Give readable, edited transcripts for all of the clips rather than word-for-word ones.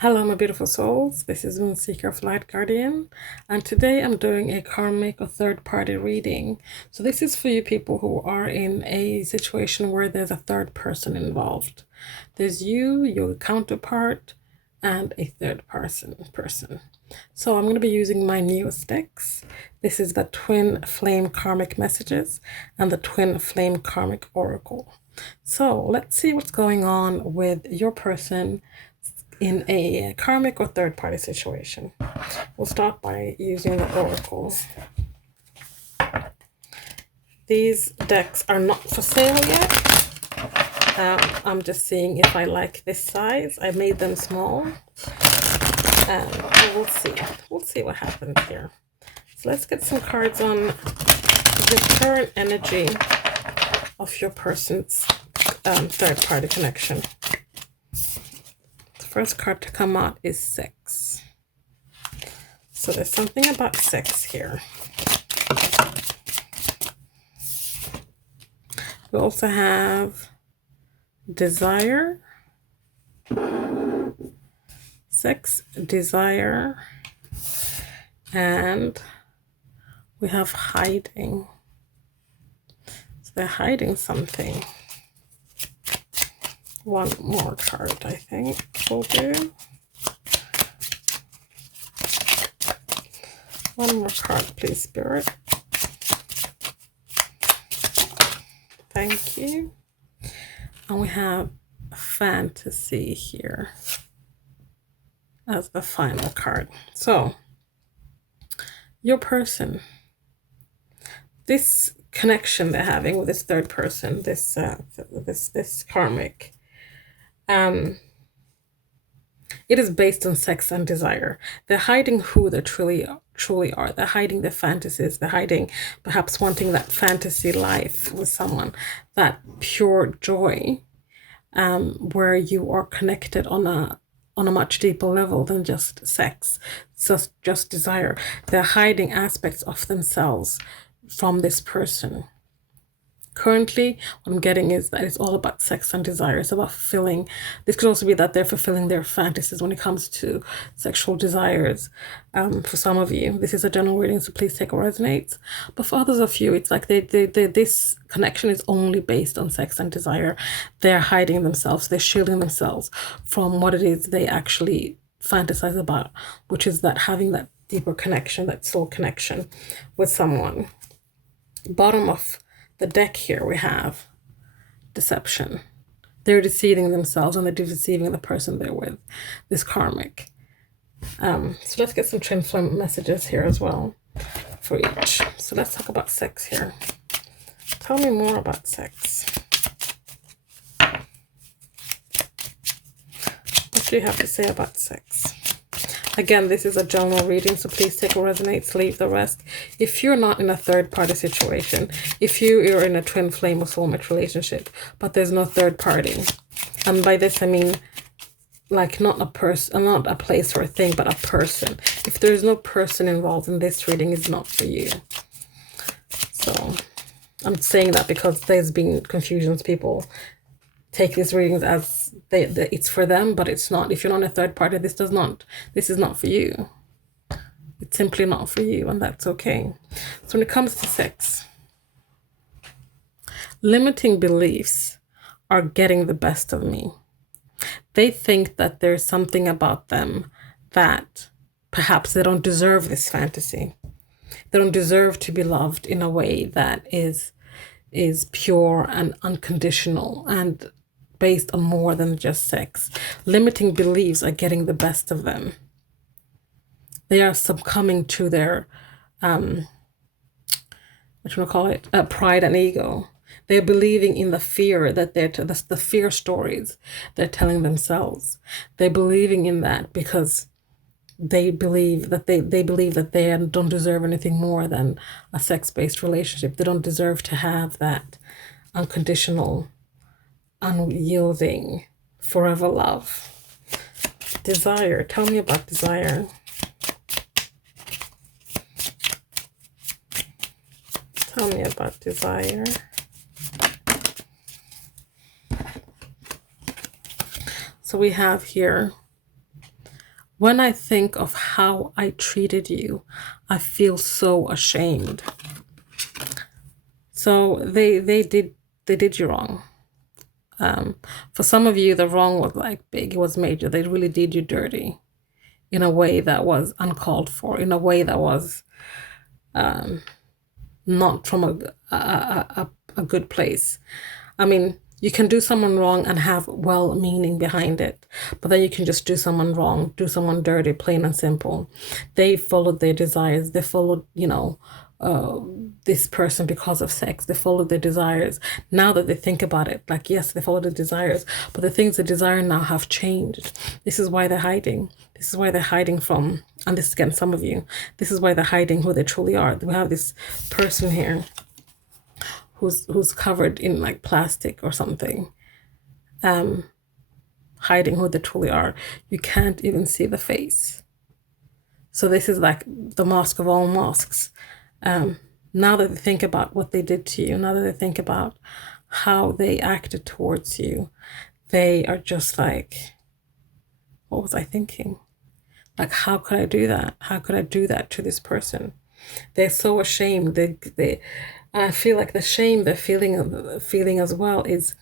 Hello, my beautiful souls. This is Moonseeker of Light Guardian, and today I'm doing a karmic or third-party reading. So this is for you people who are in a situation where there's a third person involved. There's you, your counterpart, and a third person. So I'm going to be using my newest decks. This is the Twin Flame Karmic Messages and the Twin Flame Karmic Oracle. So let's see what's going on with your person in a karmic or third-party situation. We'll start by using the oracle. These decks are not for sale yet. I'm just seeing if I like this size. I made them small, and we'll see. We'll see what happens here. So let's get some cards on the current energy of your person's third-party connection. First card to come out is sex. So there's something about sex here. We also have desire, sex, desire, and we have hiding. So they're hiding something. One more card, I think, will do. One more card, please, Spirit. Thank you. And we have fantasy here as the final card. So, your person, this connection they're having with this third person, this karmic, it is based on sex and desire. They're hiding who they truly are. They're hiding their fantasies. They're hiding perhaps wanting that fantasy life with someone, that pure joy, where you are connected on a much deeper level than just sex, just desire. They're hiding aspects of themselves from this person. Currently, what I'm getting is that it's all about sex and desire. It's about fulfilling. This could also be that they're fulfilling their fantasies when it comes to sexual desires. For some of you, this is a general reading, so please take what resonates. But for others of you, it's like this connection is only based on sex and desire. They're hiding themselves. They're shielding themselves from what it is they actually fantasize about, which is that having that deeper connection, that soul connection with someone. Bottom of the deck here we have deception. They're deceiving themselves and they're deceiving the person they're with, this karmic. So let's get some twin flame messages here as well for each. So let's talk about sex here. Tell me more about sex. What do you have to say about sex? Again, this is a general reading, so please take what resonates, leave the rest. If you're not in a third-party situation, if you're in a twin flame or soulmate relationship, but there's no third party, and by this I mean like not a person, not a place or a thing, but a person. If there's no person involved in this reading, it's not for you. So I'm saying that because there's been confusions. People take these readings as it's for them, but it's not. If you're not a third party, this is not for you. It's simply not for you, and that's okay. So when it comes to sex, limiting beliefs are getting the best of me. They think that there's something about them that perhaps they don't deserve this fantasy. They don't deserve to be loved in a way that is pure and unconditional and based on more than just sex. Limiting beliefs are getting the best of them. They are succumbing to their, pride and ego. They're believing in the fear that the fear stories they're telling themselves. They're believing in that because they believe that they believe that they don't deserve anything more than a sex-based relationship. They don't deserve to have that unconditional, unyielding, forever love. Desire. Tell me about desire. Tell me about desire. So we have here When I think of how I treated you, I feel so ashamed. So they did you wrong. For some of you, the wrong was like big, it was major. They really did you dirty in a way that was uncalled for, in a way that was not from a good place. I mean, you can do someone wrong and have well-meaning behind it, but then you can just do someone wrong, do someone dirty, plain and simple. They followed their desires. They followed, this person because of sex. They followed their desires. Now that they think about it, like, yes, they followed their desires, but the things they desire now have changed. This is why they're hiding. This is why they're hiding from, and this is again, some of you, this is why they're hiding who they truly are. We have this person here who's covered in like plastic or something, hiding who they truly are. You can't even see the face. So this is like the mask of all masks. Now that they think about what they did to you, now that they think about how they acted towards you, they are just like, what was I thinking? Like, how could I do that? How could I do that to this person? They're so ashamed. I feel like the shame they're feeling as well is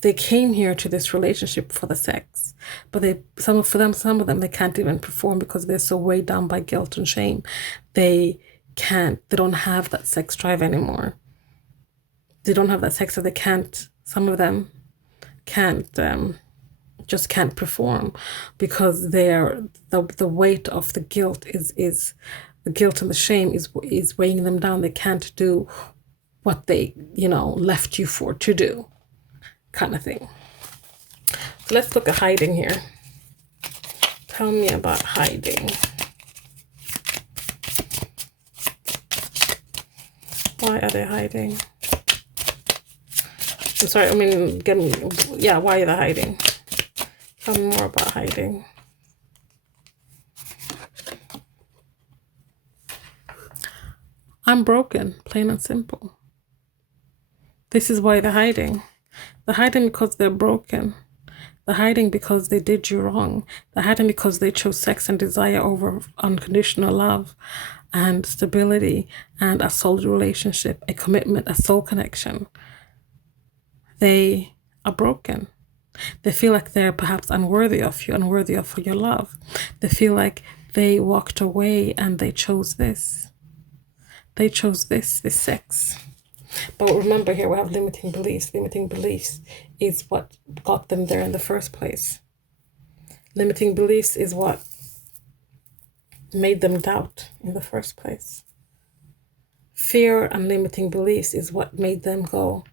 they came here to this relationship for the sex, but some of them they can't even perform because they're so weighed down by guilt and shame. They don't have that sex drive anymore. They don't have that sex, so they can't. Some of them can't just can't perform because the weight of the guilt is the guilt and the shame is weighing them down. They can't do what they left you for to do, kind of thing. So let's look at hiding here. Tell me about hiding. Why are they hiding? I'm sorry, I mean, why are they hiding? Tell me more about hiding. I'm broken, plain and simple. This is why they're hiding. They're hiding because they're broken. They're hiding because they did you wrong. They're hiding because they chose sex and desire over unconditional love and stability and a solid relationship, a commitment, a soul connection. They are broken. They feel like they're perhaps unworthy of you, unworthy of your love. They feel like they walked away and they chose this. They chose this sex. But remember, here we have limiting beliefs. Limiting beliefs is what got them there in the first place. Limiting beliefs is what made them doubt in the first place. Fear and limiting beliefs is what made them go,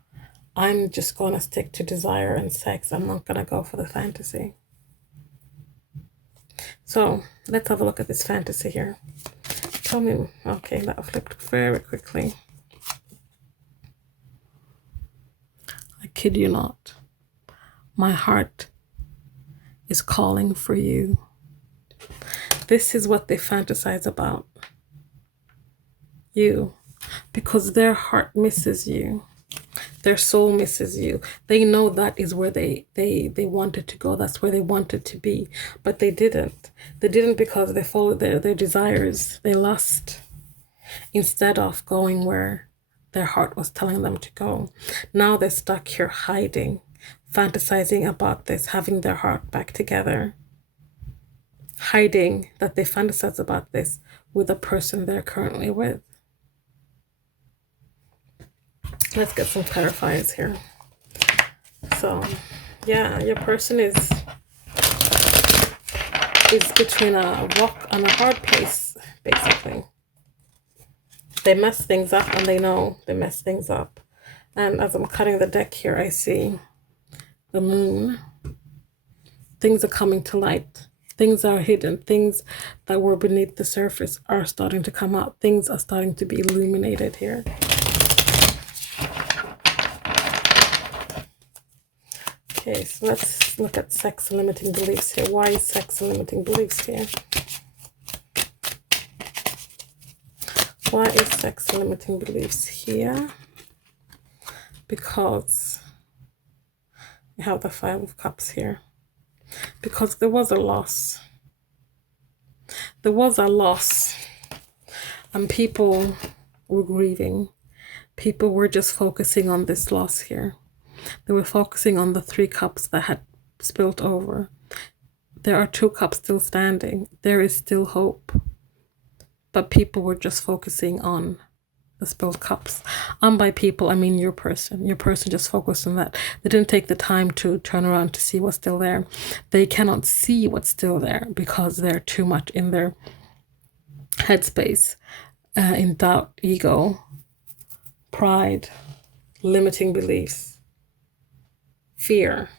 I'm just going to stick to desire and sex. I'm not going to go for the fantasy. So let's have a look at this fantasy here. Tell me, okay, that flipped very quickly. I kid you not. My heart is calling for you. This is what they fantasize about. You. Because their heart misses you. Their soul misses you. They know that is where they wanted to go. That's where they wanted to be. But they didn't. They didn't because they followed their desires. They lust. Instead of going where their heart was telling them to go. Now they're stuck here hiding, fantasizing about this, having their heart back together. Hiding that they fantasize about this with the person they're currently with. Let's get some clarifiers here. So, yeah, your person is between a rock and a hard place, basically. They mess things up and they know they mess things up. And as I'm cutting the deck here, I see the moon. Things are coming to light. Things are hidden. Things that were beneath the surface are starting to come out. Things are starting to be illuminated here. Okay, so let's look at sex and limiting beliefs here. Why is sex and limiting beliefs here? Why is sex and limiting beliefs here? Because we have the Five of Cups here. because there was a loss. There was a loss, and people were grieving. People were just focusing on this loss here. They were focusing on the 3 cups that had spilt over. There are 2 cups still standing. There is still hope. But people were just focusing on the spilled cups. And by people, I mean your person. Your person just focused on that. They didn't take the time to turn around to see what's still there. They cannot see what's still there because they're too much in their headspace, in doubt, ego, pride, limiting beliefs, fear.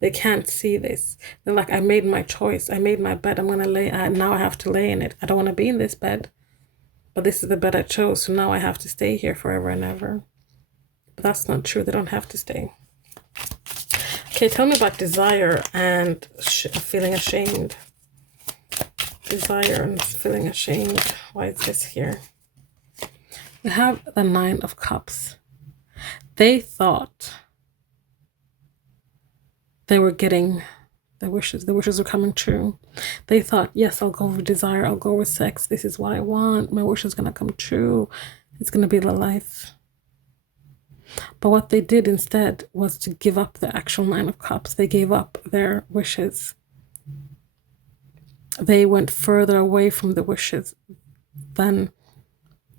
They can't see this. They're like, I made my choice. I made my bed. I'm going to lay. Now I have to lay in it. I don't want to be in this bed. But this is the bed I chose. So now I have to stay here forever and ever. But that's not true. They don't have to stay. Okay, tell me about desire and feeling ashamed. Desire and feeling ashamed. Why is this here? We have the 9 of Cups. They thought they were getting their wishes. The wishes were coming true. They thought, yes, I'll go with desire. I'll go with sex. This is what I want. My wish is going to come true. It's going to be the life. But what they did instead was to give up the actual 9 of Cups. They gave up their wishes. They went further away from the wishes than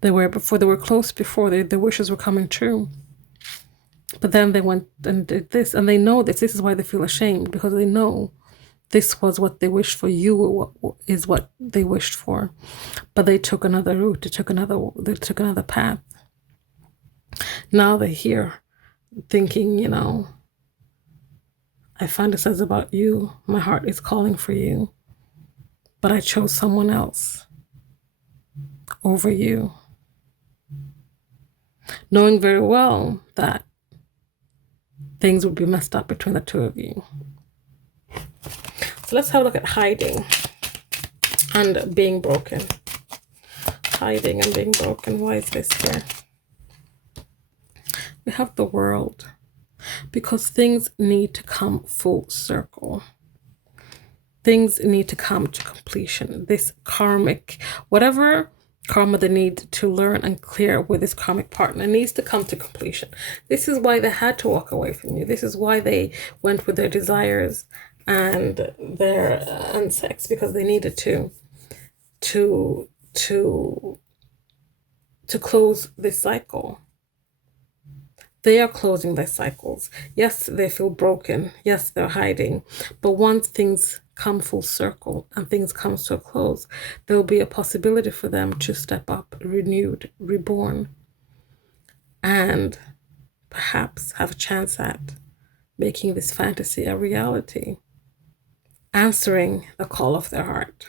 they were before. They were close before. Their wishes were coming true. But then they went and did this, and they know this. This is why they feel ashamed, because they know this was what they wished for. You is what they wished for, but they took another route. They took another path. Now they're here, thinking, you know, I fantasize about you. My heart is calling for you, but I chose someone else over you, knowing very well that things would be messed up between the 2 of you. So let's have a look at hiding and being broken. Hiding and being broken. Why is this here? We have the World, because things need to come full circle. Things need to come to completion. This karmic, whatever karma they need to learn and clear with this karmic partner needs to come to completion. This is why they had to walk away from you. This is why they went with their desires and their sex, because they needed to close this cycle. They are closing their cycles. Yes, they feel broken. Yes, they're hiding. But once things come full circle and things come to a close, there will be a possibility for them to step up, renewed, reborn, and perhaps have a chance at making this fantasy a reality, answering the call of their heart.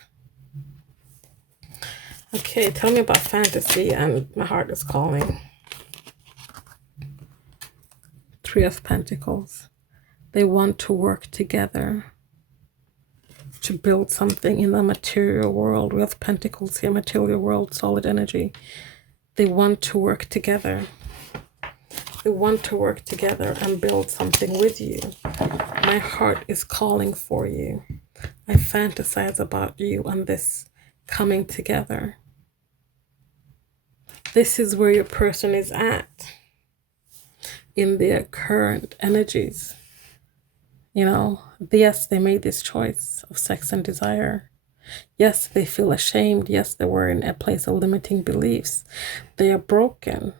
Okay, tell me about fantasy and my heart is calling. 3 of Pentacles. They want to work together to build something in the material world. We have Pentacles here, material world, solid energy. They want to work together. They want to work together and build something with you. My heart is calling for you. I fantasize about you and this coming together. This is where your person is at in their current energies. You know, yes, they made this choice of sex and desire. Yes, they feel ashamed. Yes, they were in a place of limiting beliefs. They are broken.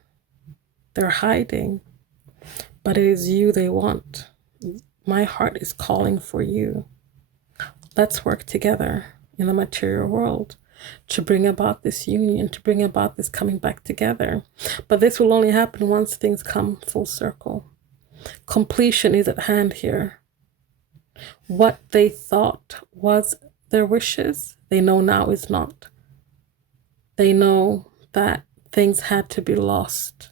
They're hiding. But it is you they want. My heart is calling for you. Let's work together in the material world to bring about this union, to bring about this coming back together. But this will only happen once things come full circle. Completion is at hand here. What they thought was their wishes, they know now is not. They know that things had to be lost.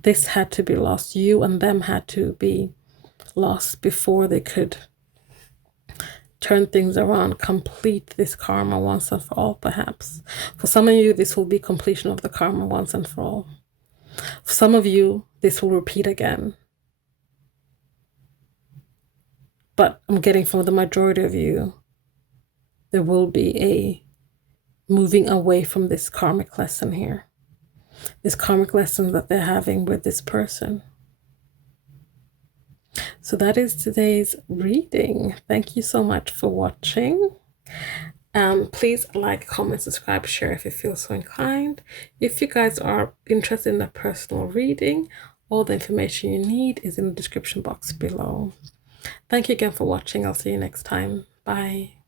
This had to be lost. You and them had to be lost before they could turn things around, complete this karma once and for all, perhaps. For some of you, this will be completion of the karma once and for all. For some of you, this will repeat again. But I'm getting from the majority of you, there will be a moving away from this karmic lesson here. This karmic lesson that they're having with this person. So that is today's reading. Thank you so much for watching. Please like, comment, subscribe, share if you feel so inclined. If you guys are interested in a personal reading, all the information you need is in the description box below. Thank you again for watching. I'll see you next time. Bye.